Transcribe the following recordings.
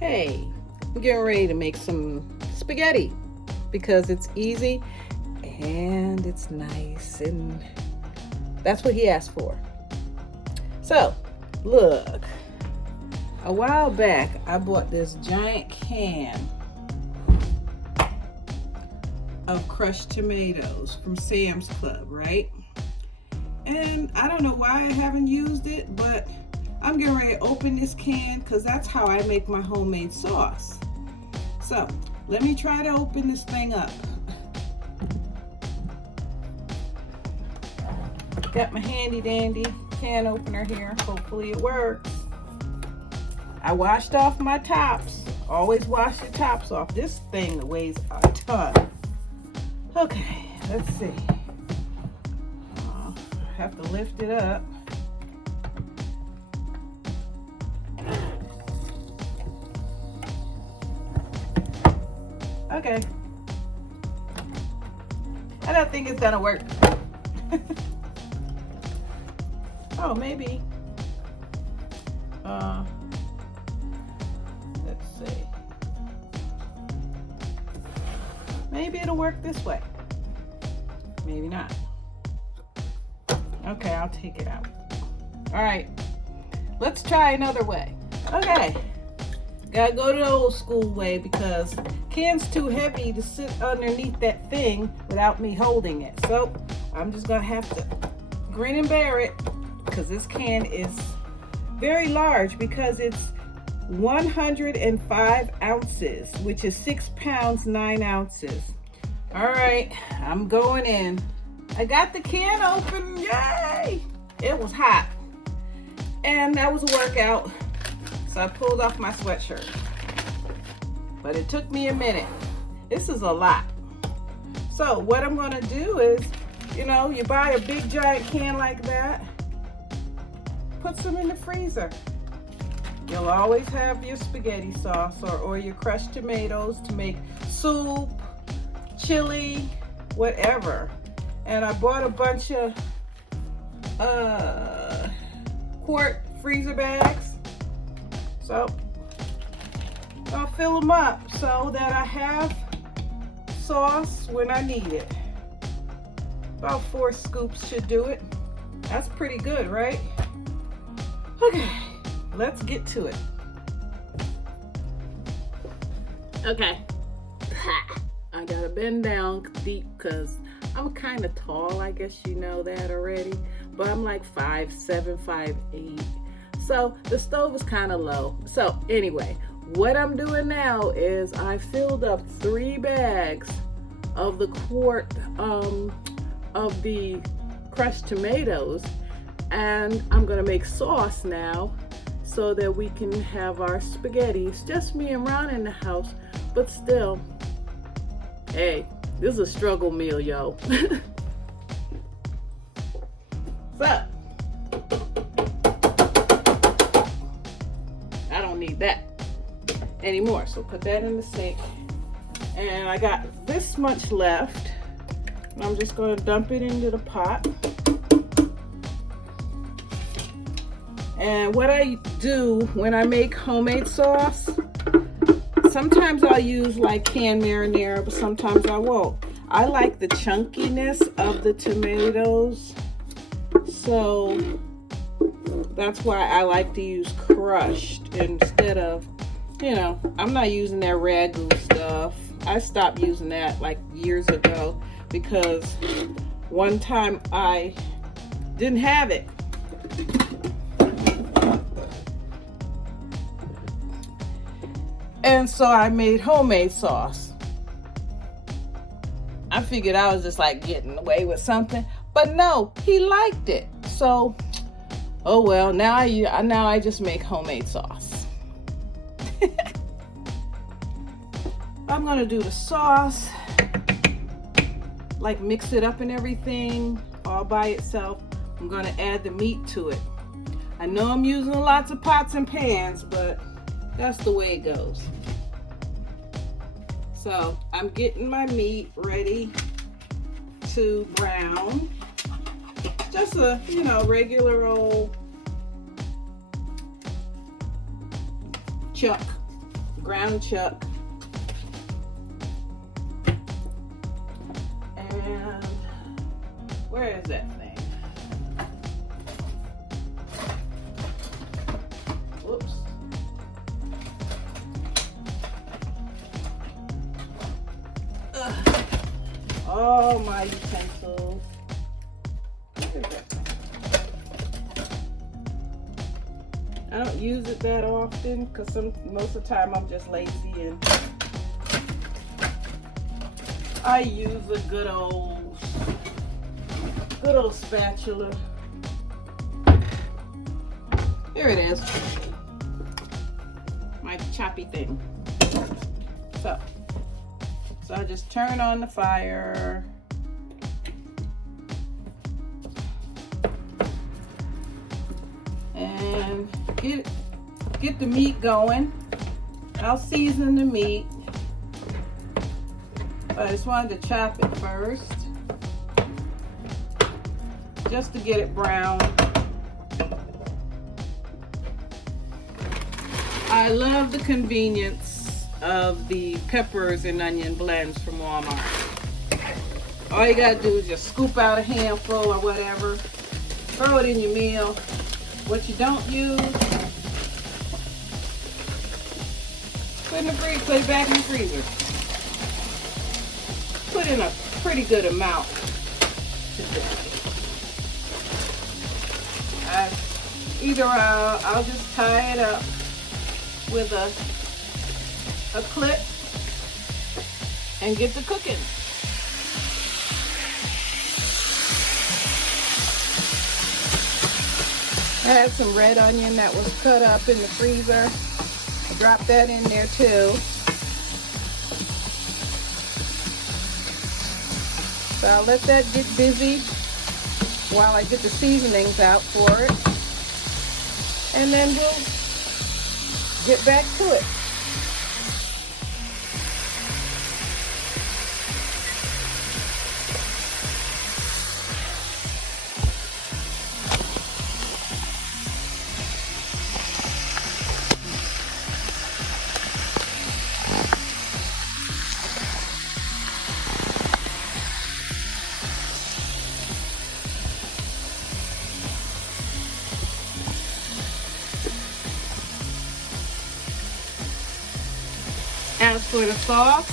Hey, I'm getting ready to make some spaghetti because it's easy and it's nice, and that's what he asked for. So, look, a while back I bought this giant can of crushed tomatoes from Sam's Club, right? And I don't know why I haven't used it, but I'm getting ready to open this can because that's how I make my homemade sauce. So let me try to open this thing up. Got my handy dandy can opener here. Hopefully it works. I washed off my tops. Always wash your tops off. This thing weighs a ton. Okay, let's see. I have to lift it up. Okay. I don't think it's gonna work. Oh, maybe. Let's see. Maybe it'll work this way. Maybe not. Okay, I'll take it out. All right, let's try another way. Okay, gotta go to the old school way because can's too heavy to sit underneath that thing without me holding it. So I'm just gonna have to grin and bear it because this can is very large because it's 105 ounces, which is 6 pounds, 9 ounces. All right, I'm going in. I got the can open, yay! It was hot, and that was a workout, so I pulled off my sweatshirt. But it took me a minute. This is a lot. So what I'm gonna do is, you buy a big giant can like that, put some in the freezer. You'll always have your spaghetti sauce or your crushed tomatoes to make soup, chili, whatever. And I bought a bunch of quart freezer bags. So I'll fill them up so that I have sauce when I need it. About 4 scoops should do it. That's pretty good, right? Okay, let's get to it. Okay, I gotta bend down deep because I'm kind of tall, I guess you know that already, but I'm like 5'7", 5'8". So the stove is kind of low. So anyway, what I'm doing now is I filled up 3 bags of the quart of the crushed tomatoes, and I'm gonna make sauce now so that we can have our spaghetti. It's just me and Ron in the house, but still, hey, this is a struggle meal, yo. So, I don't need that anymore. So put that in the sink. And I got this much left. And I'm just going to dump it into the pot. And what I do when I make homemade sauce, sometimes I'll use like canned marinara, but sometimes I won't. I like the chunkiness of the tomatoes, so that's why I like to use crushed instead of, I'm not using that ragu stuff. I stopped using that like years ago because one time I didn't have it. And so I made homemade sauce. I figured I was just like getting away with something, but no, he liked it. So, oh well, now I just make homemade sauce. I'm gonna do the sauce, like mix it up and everything all by itself. I'm gonna add the meat to it. I know I'm using lots of pots and pans, but that's the way it goes. So I'm getting my meat ready to brown. Just a, regular old chuck ground chuck. And where is that thing? Whoops. Ugh. All my utensils. I don't use it that often because most of the time I'm just lazy, and I use a good old spatula. Here it is, my choppy thing. So I just turn on the fire. And get the meat going. I'll season the meat. But I just wanted to chop it first, just to get it brown. I love the convenience of the peppers and onion blends from Walmart. All you gotta do is just scoop out a handful or whatever, throw it in your meal. What you don't use, put in the freezer, put it back in the freezer. Put in a pretty good amount today. I'll just tie it up with a clip and get to cooking. I had some red onion that was cut up in the freezer. I dropped that in there too. So I'll let that get busy while I get the seasonings out for it. And then we'll get back to it. As for the sauce,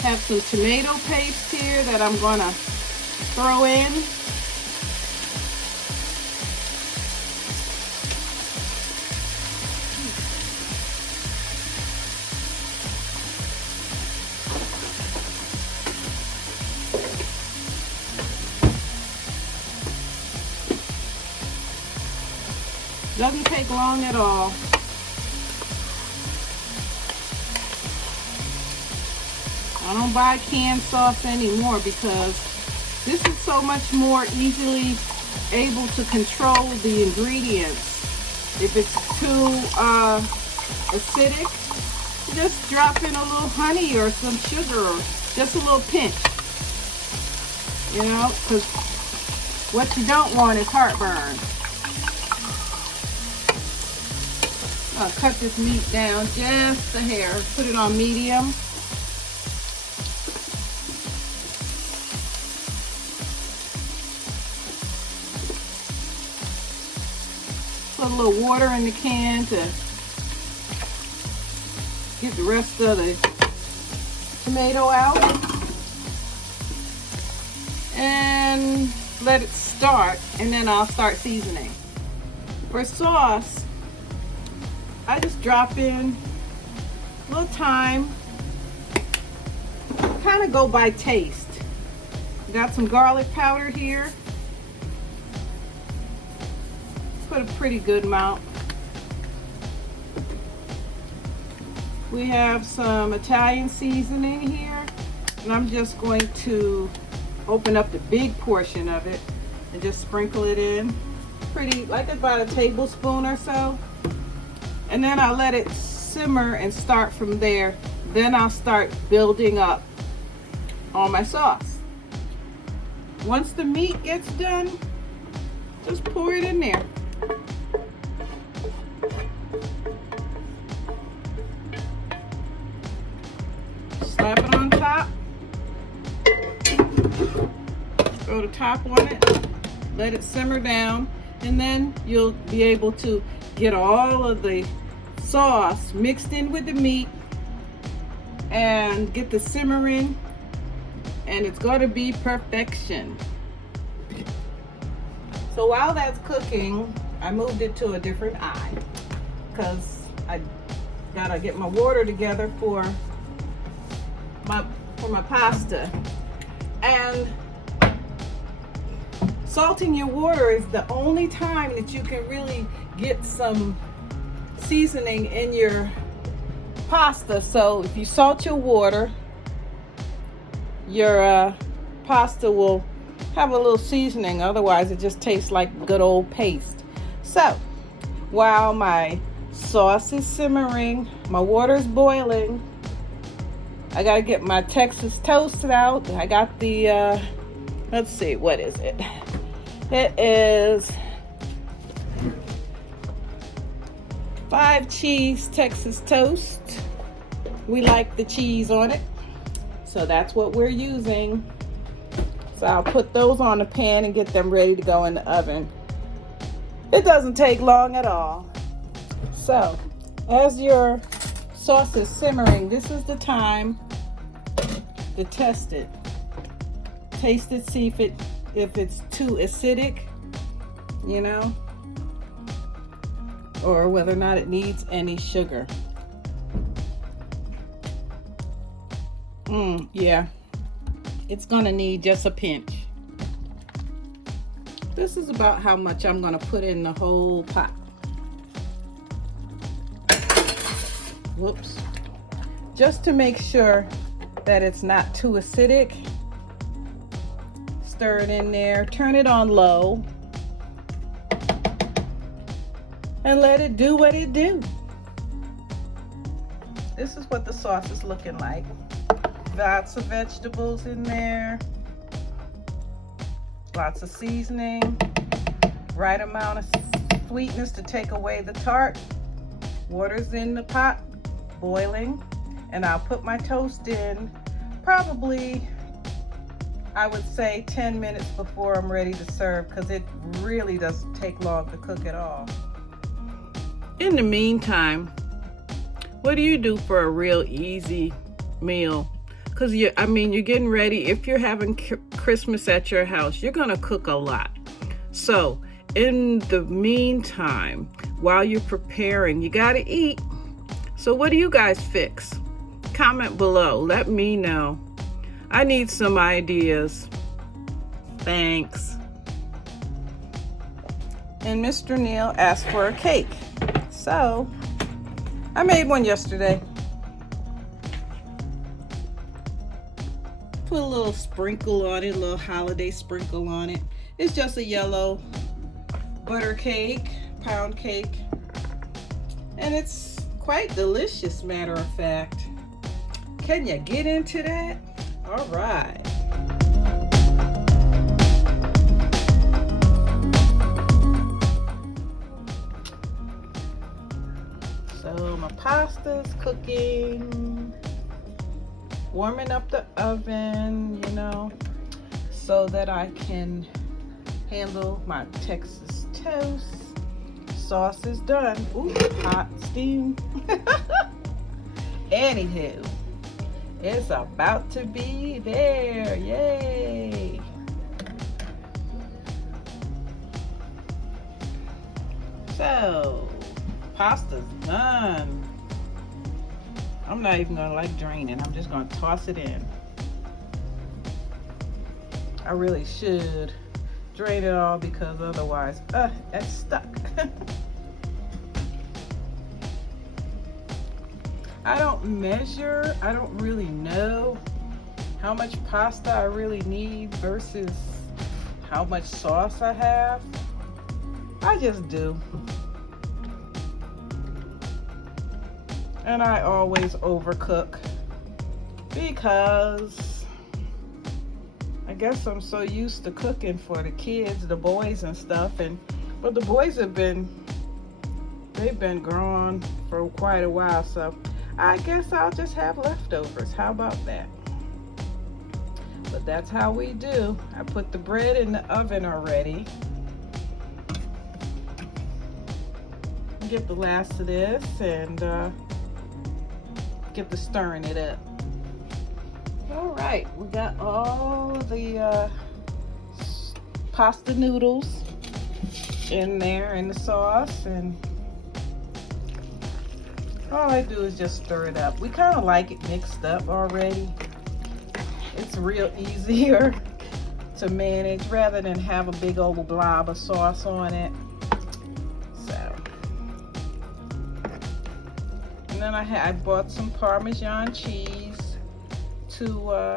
have some tomato paste here that I'm gonna throw in. Doesn't take long at all. I don't buy canned sauce anymore because this is so much more easily able to control the ingredients. If it's too acidic, just drop in a little honey or some sugar or just a little pinch. You know, because what you don't want is heartburn. I'll cut this meat down just a hair, put it on medium. Put a little water in the can to get the rest of the tomato out. And let it start, and then I'll start seasoning. For sauce, I just drop in a little thyme. Kind of go by taste. Got some garlic powder here. Put a pretty good amount. We have some Italian seasoning here, and I'm just going to open up the big portion of it and just sprinkle it in. Pretty, like about a tablespoon or so. And then I'll let it simmer and start from there. Then I'll start building up all my sauce. Once the meat gets done, just pour it in there. throw the top on it, let it simmer down, and then you'll be able to get all of the sauce mixed in with the meat and get the simmering, and it's going to be perfection. So while that's cooking, I moved it to a different eye because I gotta get my water together for my pasta. And salting your water is the only time that you can really get some seasoning in your pasta. So if you salt your water, your pasta will have a little seasoning. Otherwise it just tastes like good old paste. So while my sauce is simmering, my water is boiling, I gotta get my Texas toast out. I got the let's see, what is it? It is 5 cheese Texas toast. We like the cheese on it, so that's what we're using. So I'll put those on the pan and get them ready to go in the oven. It doesn't take long at all. So as your sauce is simmering, this is the time to test it. Taste it, see if it's too acidic, you know, or whether or not it needs any sugar. Yeah, it's gonna need just a pinch. This is about how much I'm gonna put in the whole pot. Whoops. Just to make sure that it's not too acidic. Stir it in there, turn it on low, and let it do what it do. This is what the sauce is looking like. Lots of vegetables in there, lots of seasoning, right amount of sweetness to take away the tart. Water's in the pot, boiling, and I'll put my toast in probably, I would say 10 minutes before I'm ready to serve, because it really doesn't take long to cook at all. In the meantime, what do you do for a real easy meal? Because you're getting ready. If you're having Christmas at your house, you're gonna cook a lot. So in the meantime, while you're preparing, you gotta eat. So what do you guys fix? Comment below, let me know. I need some ideas. Thanks. And Mr. Neil asked for a cake. So I made one yesterday. Put a little sprinkle on it, a little holiday sprinkle on it. It's just a yellow butter cake, pound cake. And it's quite delicious, matter of fact. Can you get into that? All right. So my pasta's cooking. Warming up the oven, you know, so that I can handle my Texas toast. Sauce is done. Ooh, hot steam. Anywho, it's about to be there. Yay! So, pasta's done. I'm not even gonna drain it. I'm just gonna toss it in. I really should drain it all because otherwise, it's stuck. I don't measure. I don't really know how much pasta I really need versus how much sauce I have. I just do. And I always overcook because I guess I'm so used to cooking for the kids, the boys and stuff, but the boys they've been grown for quite a while, so I guess I'll just have leftovers. How about that? But that's how we do. I put the bread in the oven already. Get the last of this and get to stirring it up. All right, we got all of the pasta noodles in there in the sauce, and all I do is just stir it up. We kind of like it mixed up already. It's real easier to manage rather than have a big old blob of sauce on it. So, and then I bought some Parmesan cheese to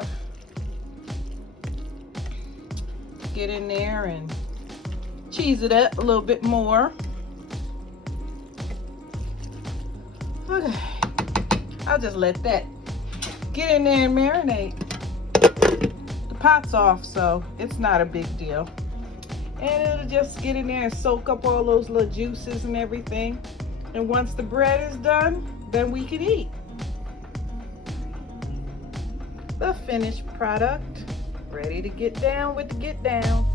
get in there and cheese it up a little bit more. Okay, I'll just let that get in there and marinate. The pot's off, so it's not a big deal. And it'll just get in there and soak up all those little juices and everything. And once the bread is done, then we can eat. The finished product, ready to get down with the get down.